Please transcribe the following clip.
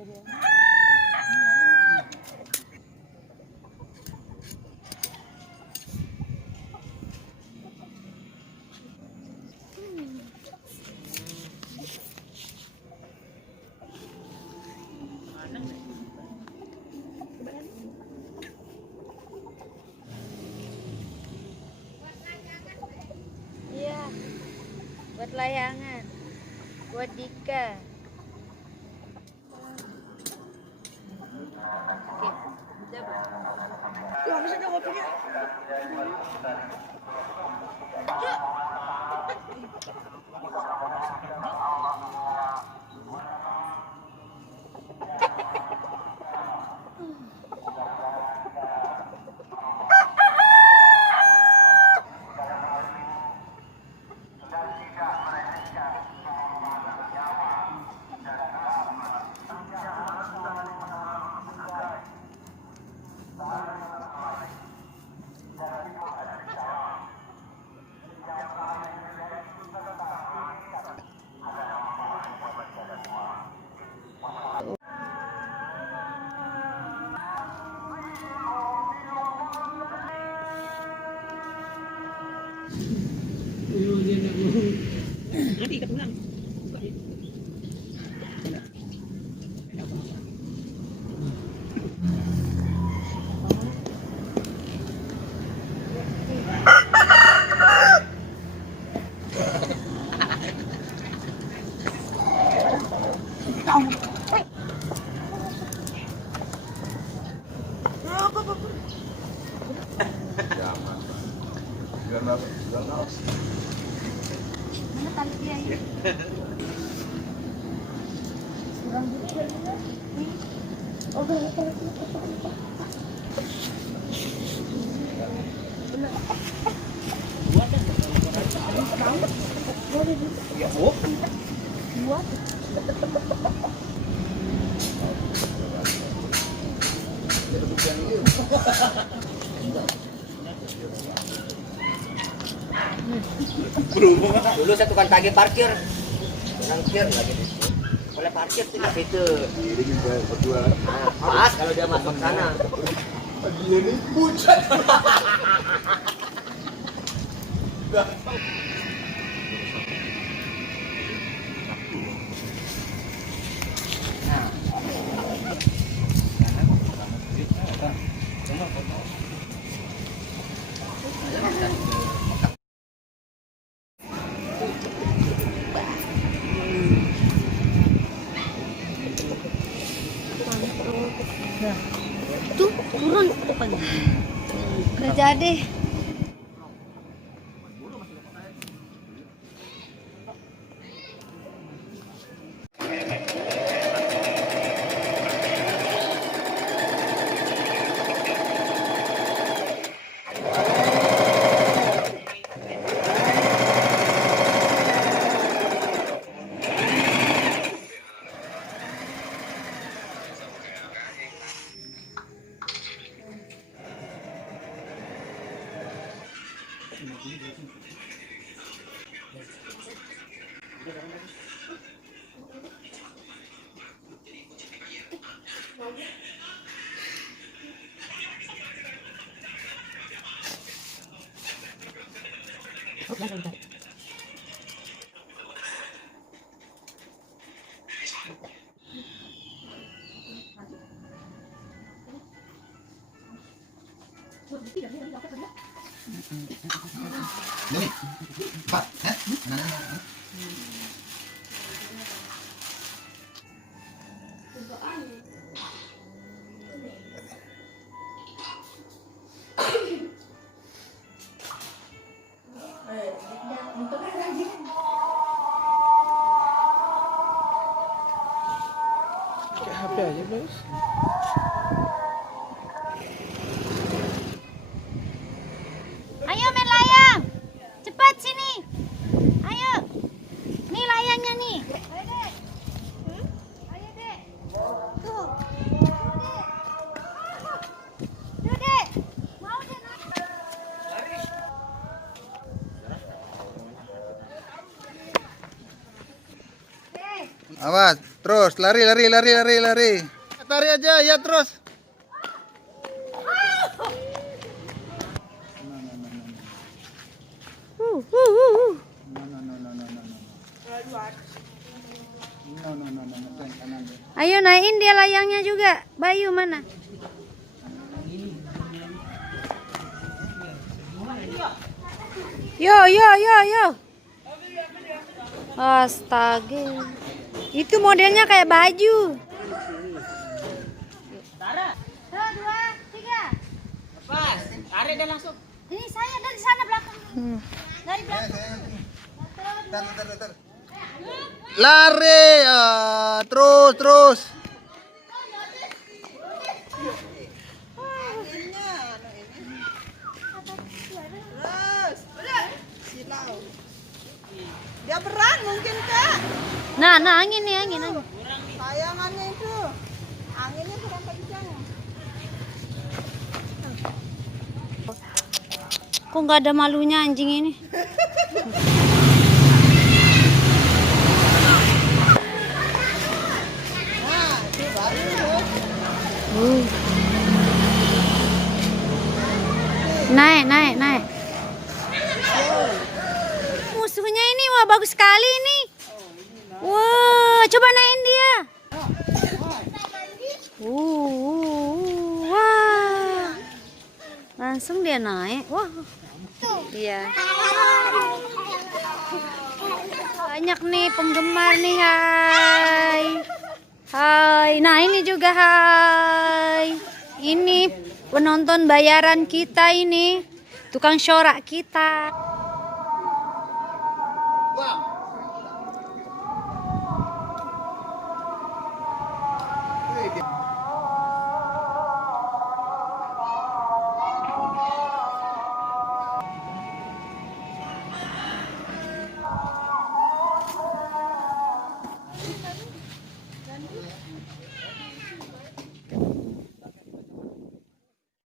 Iya, buat layangan, buat Dika. Oke, coba. Tuh, habis ada kopinya. Nanti ikat ulang. Mana tali dia ini? Dulu saya tukang tagih parkir, parkir lagi oleh parkir tidak itu. Nah, pas kalau dia masuk sana. Ini bucat. Tuh, turun ke depan. Udah jadi. Kayak HP aja, Bos. Ayo main layang. Cepat. Awas, terus lari. Tarik aja, ya terus. Ayo naikin dia layangnya juga. Bayu mana? Yo. Astaga. Itu modelnya kayak baju. 1, 2, 3. Pas, tarik dan langsung. Ini saya dari sana belakang. Dari belakang. Lari, terus. Dia berat mungkin kak. Nah, angin nih, angin. Sayangannya itu. Anginnya kurang kencang. Kok nggak ada malunya anjing ini? Naik. Musuhnya ini wah bagus sekali ini. Wah, coba naikin dia. Wah. Langsung dia naik. Wah. Iya. Banyak nih penggemar nih, hai. Nah, ini juga hai. Ini penonton bayaran kita ini. Tukang sorak kita.